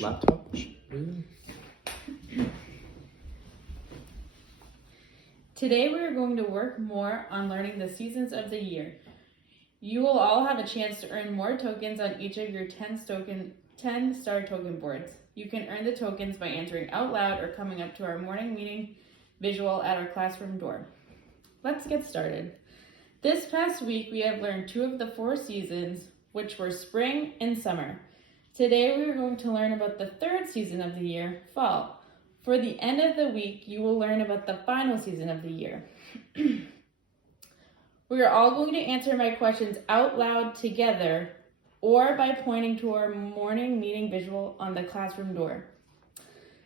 Laptop? Today we are going to work more on learning the seasons of the year. You will all have a chance to earn more tokens on each of your 10 star token boards. You can earn the tokens by answering out loud or coming up to our morning meeting visual at our classroom door. Let's get started. This past week we have learned 2 of the 4 seasons, which were spring and summer. Today we are going to learn about the 3rd season of the year, fall. For the end of the week, you will learn about the final season of the year. We are all going to answer my questions out loud together or by pointing to our morning meeting visual on the classroom door.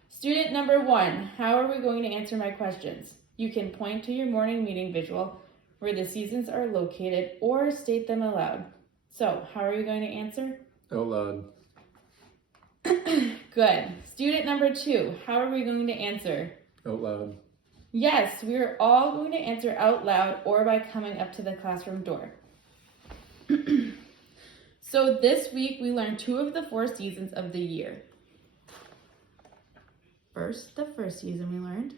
Student number 1, how are we going to answer my questions? You can point to your morning meeting visual where the seasons are located or state them aloud. So, how are you going to answer? Out loud. Good. Student number 2, how are we going to answer? Out loud. Yes, we are all going to answer out loud or by coming up to the classroom door. So this week we learned 2 of the 4 seasons of the year. First, the first season we learned.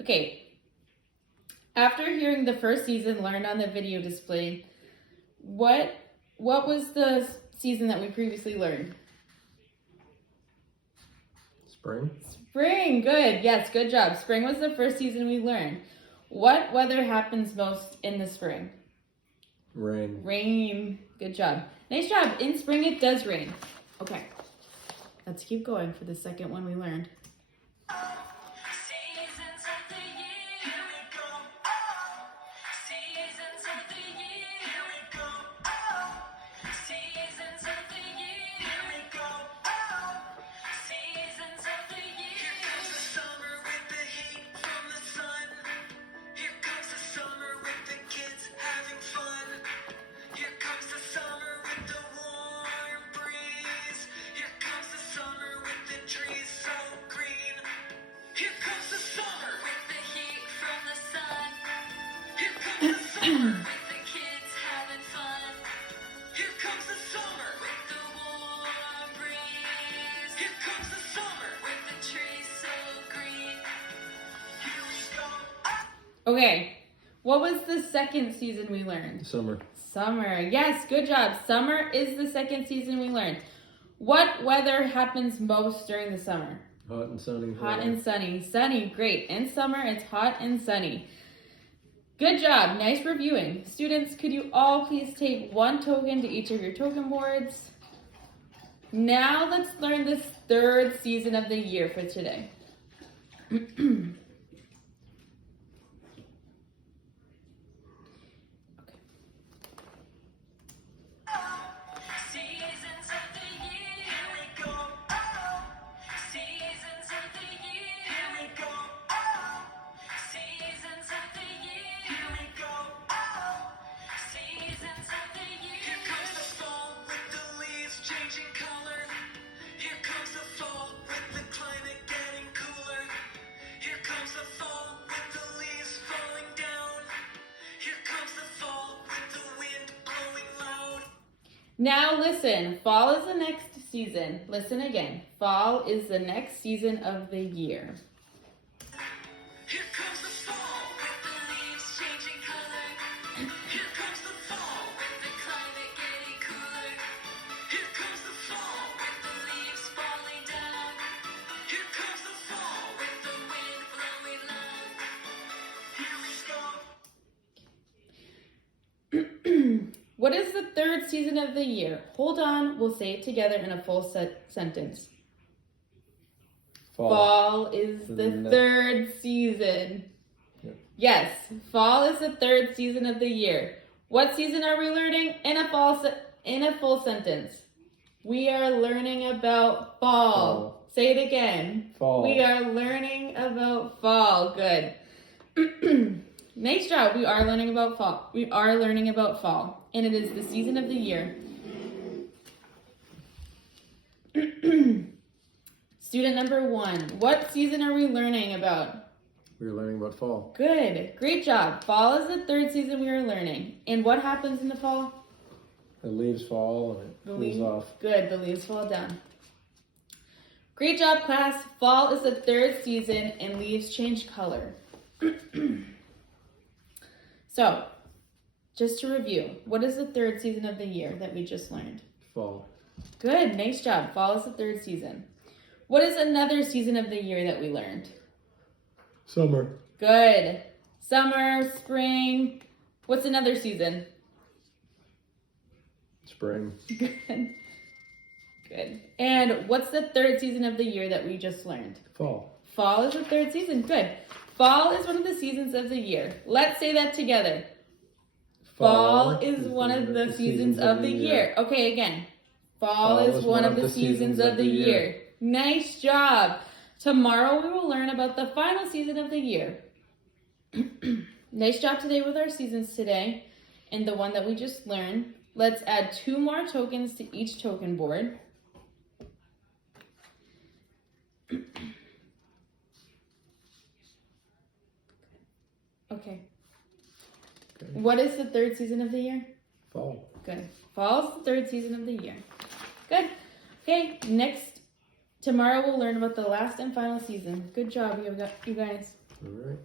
Okay, after hearing the first season learned on the video display, what was the season that we previously learned? Spring. Spring, good. Yes, good job. Spring was the first season we learned. What weather happens most in the spring? Rain. Rain. Good job. Nice job. In spring it does rain. Okay, let's keep going for the second one we learned. Okay, what was the second season we learned? Summer. Summer. Yes, good job. Summer is the second season we learned. What weather happens most during the summer? Hot and sunny. Hot and sunny. Sunny, great. In summer, it's hot and sunny. Good job. Nice reviewing. Students, could you all please take 1 token to each of your token boards? Now let's learn this 3rd season of the year for today. Now listen, fall is the next season. Listen again. Fall is the next season of the year. Here comes the fall with the leaves changing color. Here comes the fall with the climate getting cooler. Here comes the fall with the leaves falling down. Here comes the fall with the wind blowing loud. Here we go. What is the 3rd season of the year? Hold on, we'll say it together in a full sentence. Fall is the 3rd season. Yep. Yes, fall is the third season of the year. What season are we learning? In a full sentence. We are learning about fall. Fall. Say it again. Fall. We are learning about fall. Good. Nice job. We are learning about fall. We are learning about fall. And it is the season of the year. Student number 1. What season are we learning about? We're learning about fall. Good. Great job. Fall is the third season we are learning. And what happens in the fall? The leaves fall and it cools off. Good. The leaves fall down. Great job, class. Fall is the third season and leaves change color. So, just to review, what is the third season of the year that we just learned? Fall. Good. Nice job. Fall is the third season. What is another season of the year that we learned? Summer. Good. Summer, spring. What's another season? Spring. Good. Good. And what's the third season of the year that we just learned? Fall. Fall is the third season. Good. Fall is one of the seasons of the year. Let's say that together. Fall is one of the seasons of the year. Okay, again. Fall is one of the seasons of the year. Nice job. Tomorrow we will learn about the final season of the year. Nice job today with our seasons today. And the one that we just learned. Let's add 2 more tokens to each token board. Okay. What is the third season of the year? Fall. Good. Fall's the third season of the year. Good. Okay, next, tomorrow we'll learn about the last and final season. Good job, you guys. All right.